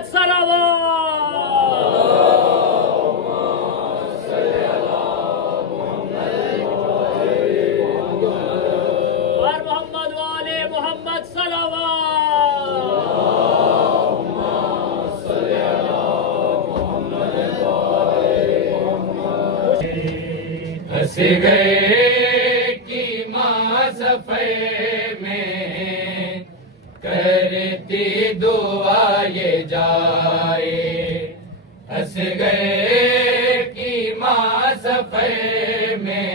मोहम्मद और मोहम्मद वाले मोहम्मद हंस गए कि माँ सफ़े में करती दुआ ये जाए। हंस गए कि माँ सफ़े में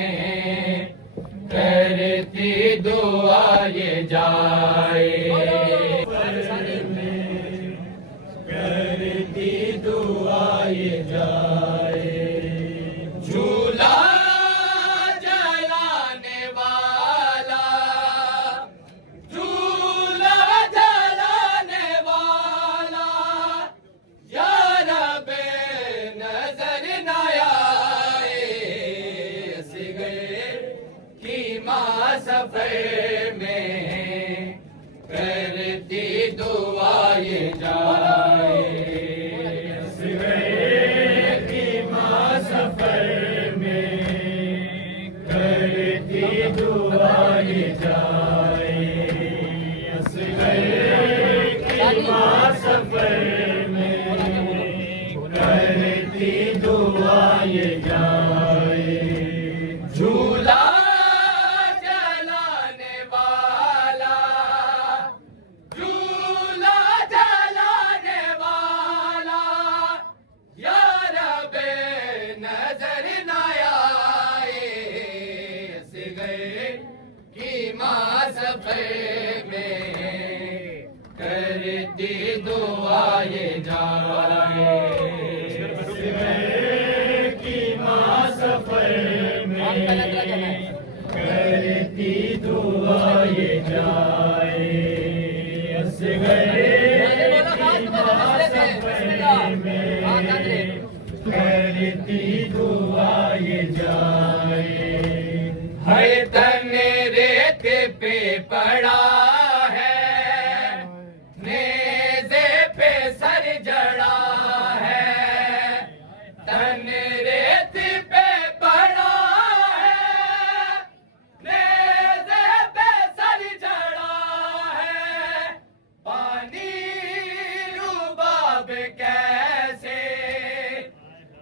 करती दुआ ये जाए। करती दुआ ये जाए। झूला जलाने वाला, झूला जलाने वाला, या रब्बे नजर न आए। हंस गए कि माँ सफ़े में करती दुआ ये जाए। हंस गए कि माँ सफ़े में करती दुआ ये जाए। हंस गए कि माँ सफ़े में करती दुआ ये जाए। झूला जलाने वाला, झूला जलाने वाला, या रब्बे नजर न आए। हंस गए कि माँ सफ़े में करती दुआ ये जाए। हंस गए कि माँ सफ़े में करती दुआ ये जाए। हंस गए कि माँ सफ़े में करती दुआ ये जाए। है तन रेत पे पड़ा है, नेज़े पे सर जड़ा है। तन रेत पे पड़ा है, नेज़े पे सर जड़ा है। पानी रुबाब कैसे,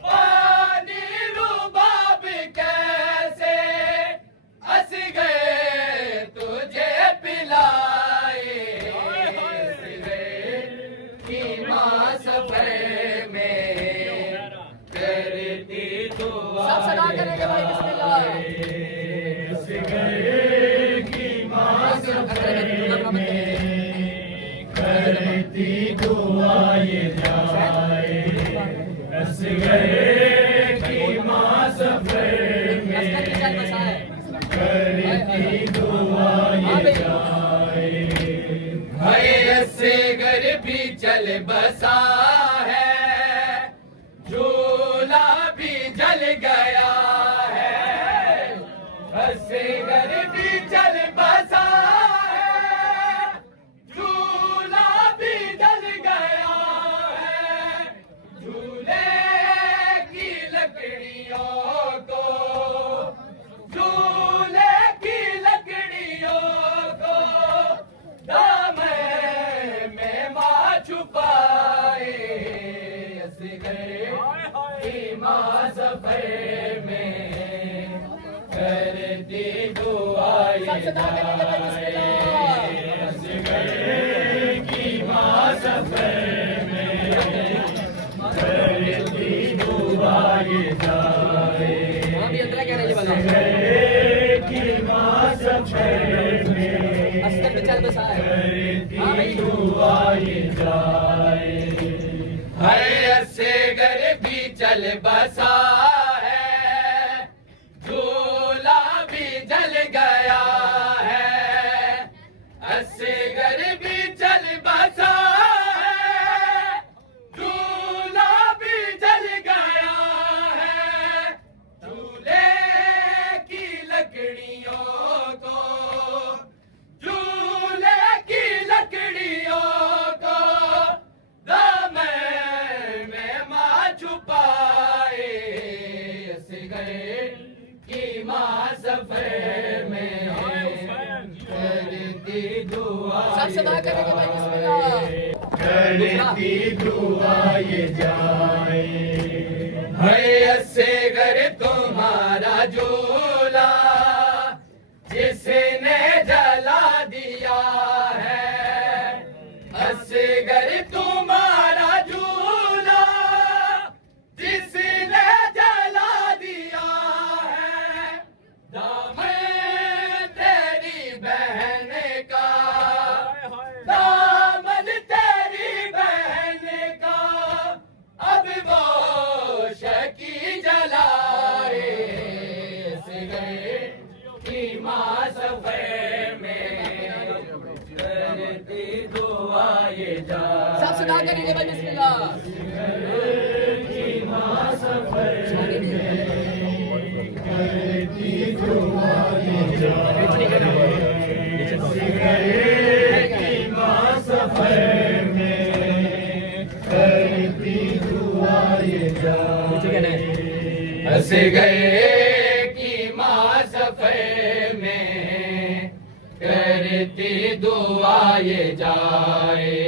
पानी रुबाब कैसे, हंस गए तुझे पिलाए। हंस गए कि माँ सफ़े में करती दुआ ये जाए। हंस गए कि माँ सफ़े में करती दुआ ये जाए। हंस गए कि माँ सफ़े में करती दुआ ये जाए। है से घर भी चल बसा है, झूला भी जल गया है। हंसे घर भी चल बसा है, झूला भी जल गया है। झूले की लकड़ियों को, झूले की लकड़ियों को दामन में माँ छुपाए। हंस गए कि माँ सफ़े में करती दुआ ये जाए। हंस गए कि माँ सफ़े में करती दुआ ये जाए। हंस गए कि माँ सफ़े में करती दुआ ये जाए। है से घर भी चल बसा है, झूला भी जल गया है। हंसे घर भी चल बसा है, झूला भी जल गया है। झूले की लकड़ियों को, झूले की लकड़ियों को दामन सफर में करती दुआ सब सदा करेंगे भाई बिस्मिल्लाह। करती दुआ ये जाए है असगर तुम्हारा झूला जिसने जला दिया है असगर तुम्हारा झूला जिसने जला दिया है दामन तेरी बहन का दामन तेरी बहन का अब वो शकी जलाए की माँ सफर में करती दुआ ये जा सब सदा करेंगे भाई बिस्मिल्लाह। की माँ सफर में करती दुआ ये जा की माँ सफर में करती दुआ ये जा हंस गए की माँ सफर में करती दुआ ये जाए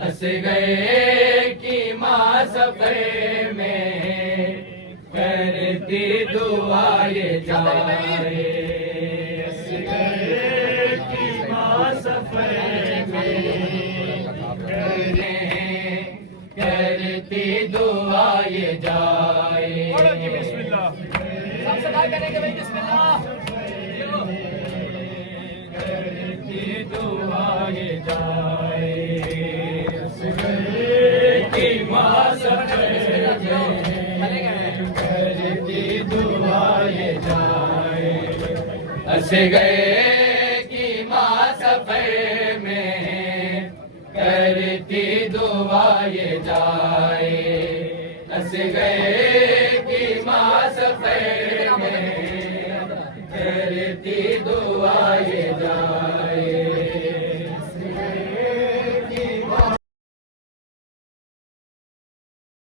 हंस गए की माँ सफर में करती दुआ ये जाए हंस गए की माँ सफर में करती दुआ ये जाए सब सदा करेंगे भाई बिस्मिल्लाह। करती दुआ ये जाए की माँ सफर करती दुआ ये जाए हंस गए की माँ सफर में करती दुआ ये जाए हंस गए की माँ सफर में करती दुआ ये जाए